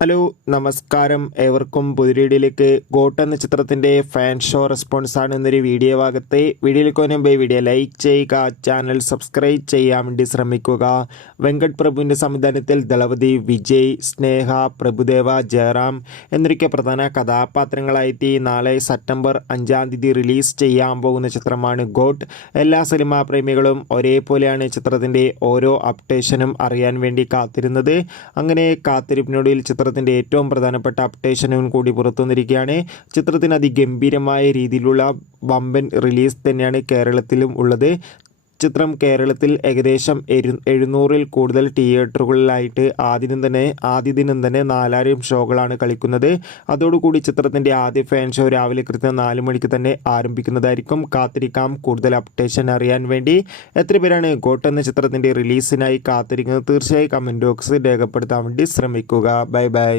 Hello നമസ്കാരം, ഏവർക്കും പുതിരീഡിയിലേക്ക്. Got എന്ന ചിത്രത്തിൻ്റെ ഫാൻ ഷോ റെസ്പോൺസാണ് എന്നൊരു വീഡിയോ ഭാഗത്തെ. വീഡിയോയിലേക്ക് മുമ്പ് വീഡിയോ ലൈക്ക് ചെയ്യുക, ചാനൽ സബ്സ്ക്രൈബ് ചെയ്യാൻ വേണ്ടി ശ്രമിക്കുക. വെങ്കട് പ്രഭുവിൻ്റെ സംവിധാനത്തിൽ ദളപതി, വിജയ്, സ്നേഹ, പ്രഭുദേവ, ജയറാം എന്നൊക്കെ പ്രധാന കഥാപാത്രങ്ങളായിട്ട് നാളെ സെപ്റ്റംബർ 5-ാം തീയതി റിലീസ് ചെയ്യാൻ പോകുന്ന ചിത്രമാണ് ഗോട്ട്. എല്ലാ സിനിമാ പ്രേമികളും ഒരേപോലെയാണ് ചിത്രത്തിൻ്റെ ഓരോ അപ്ഡേഷനും അറിയാൻ വേണ്ടി കാത്തിരുന്നത്. അങ്ങനെ കാത്തിരിപ്പിനൊടുവിൽ ചിത്രത്തിൻ്റെ ഏറ്റവും പ്രധാനപ്പെട്ട അപ്ഡേഷനും കൂടി പുറത്തു വന്നിരിക്കുകയാണ്. ചിത്രത്തിന് അതിഗംഭീരമായ രീതിയിലുള്ള വമ്പൻ റിലീസ് തന്നെയാണ് കേരളത്തിലും ഉള്ളത്. ചിത്രം കേരളത്തിൽ ഏകദേശം 700-ൽ കൂടുതൽ തിയേറ്ററുകളിലായിട്ട് ആദ്യ ദിനം തന്നെ 4000 ഷോകളാണ് കളിക്കുന്നത്. അതോടുകൂടി ചിത്രത്തിൻ്റെ ആദ്യ ഫാൻ ഷോ രാവിലെ കൃത്യം 4 മണിക്ക് തന്നെ ആരംഭിക്കുന്നതായിരിക്കും. കാത്തിരിക്കാം കൂടുതൽ അപ്ഡേഷൻ അറിയാൻ വേണ്ടി. എത്ര പേരാണ് ഗോട്ട് എന്ന ചിത്രത്തിൻ്റെ റിലീസിനായി കാത്തിരിക്കുന്നത്? തീർച്ചയായും കമൻറ്റ് ബോക്സിൽ രേഖപ്പെടുത്താൻ വേണ്ടി ശ്രമിക്കുക. Bye bye.